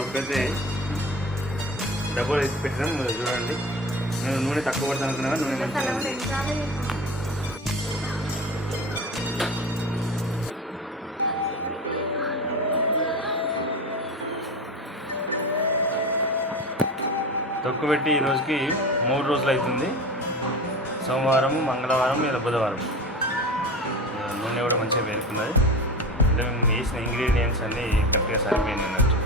తొక్కైతే డబ్బులు వేసి పెట్టినాం చూడండి. నేను నూనె తక్కువ పడుతుంది అనుకున్నా, నూనె మంచిగా ఉంది. తొక్కు పెట్టి ఈ రోజుకి 3 రోజులు అవుతుంది. సోమవారం, మంగళవారం, ఇలా బుధవారం. నూనె కూడా మంచిగా పేరుకున్నది. అంటే మేము వేసిన ఇంగ్రీడియంట్స్ అన్నీ కరెక్ట్గా సరిపోయింది అన్నట్టు.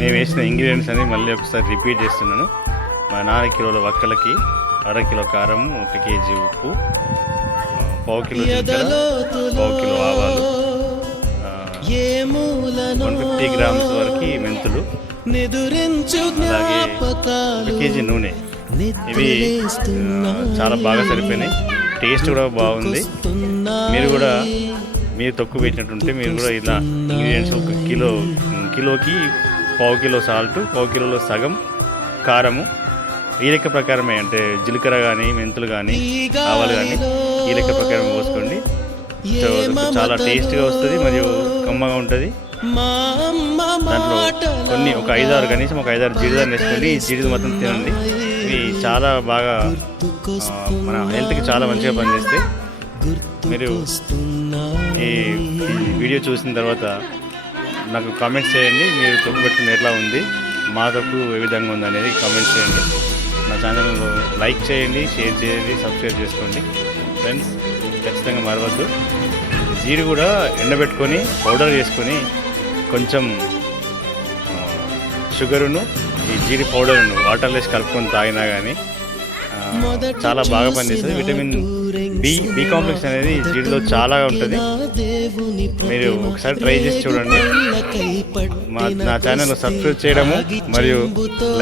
మేము వేసిన ఇంగ్రీడియంట్స్ అన్ని మళ్ళీ ఒకసారి రిపీట్ చేస్తున్నాను. మా 4 కిలోల వక్కలకి 1/2 కిలో కారం, 1 కేజీ ఉప్పు, 1/2 కిలో జీలకర్ర, 1/2 కిలో ఆవాలు, 150 గ్రామ్స్ వరకు మెంతులు, అలాగే 1 కేజీ నూనె. ఇవి చాలా బాగా సరిపోయినాయి. టేస్ట్ కూడా బాగుంది. మీరు తక్కువ పెట్టినట్టుంటే మీరు కూడా ఇలా ఇంగ్రీడియంట్స్ 1 కిలోకి 1/2 కిలో సాల్ట్, 1/2 కిలోలో సగం కారము, ఈ లెక్క ప్రకారమే, అంటే జీలకర్ర కానీ మెంతులు కానీ ఆవాలు కానీ ఈ లెక్క ప్రకారం పోసుకోండి. చాలా టేస్ట్గా వస్తుంది మరియు కమ్మగా ఉంటుంది. దాంట్లో ఒక 5-6 కనీసం ఒక 5-6 జీడిదాన్ని వేసుకోండి. ఈ జీడిది మొత్తం తినండి. ఇవి చాలా బాగా మన హెల్త్కి చాలా మంచిగా పనిచేస్తాయి. మీరు ఈ వీడియో చూసిన తర్వాత నాకు కామెంట్స్ చేయండి. మీరు తొక్కు పెట్టుకుని ఎట్లా ఉంది, మా తొక్కు ఏ విధంగా ఉంది అనేది కామెంట్స్ చేయండి. నా ఛానల్లో లైక్ చేయండి, షేర్ చేయండి, సబ్స్క్రైబ్ చేసుకోండి. ఫ్రెండ్స్ ఖచ్చితంగా మరవద్దు. జీడి కూడా ఎండబెట్టుకొని పౌడర్ చేసుకొని కొంచెం షుగరును ఈ జీడి పౌడర్ను వాటర్లో వేసి కలుపుకొని తాగినా కానీ చాలా బాగా పనిచేస్తుంది. విటమిన్ బి కాంప్లెక్స్ అనేది జీడిలో చాలా ఉంటుంది. మీరు ఒకసారి ట్రై చేసి చూడండి. నా ఛానల్ సబ్స్క్రైబ్ చేయడము మరియు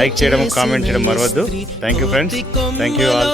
లైక్ చేయడము, కామెంట్ చేయడం మరవద్దు. Thank you friends. Thank you all.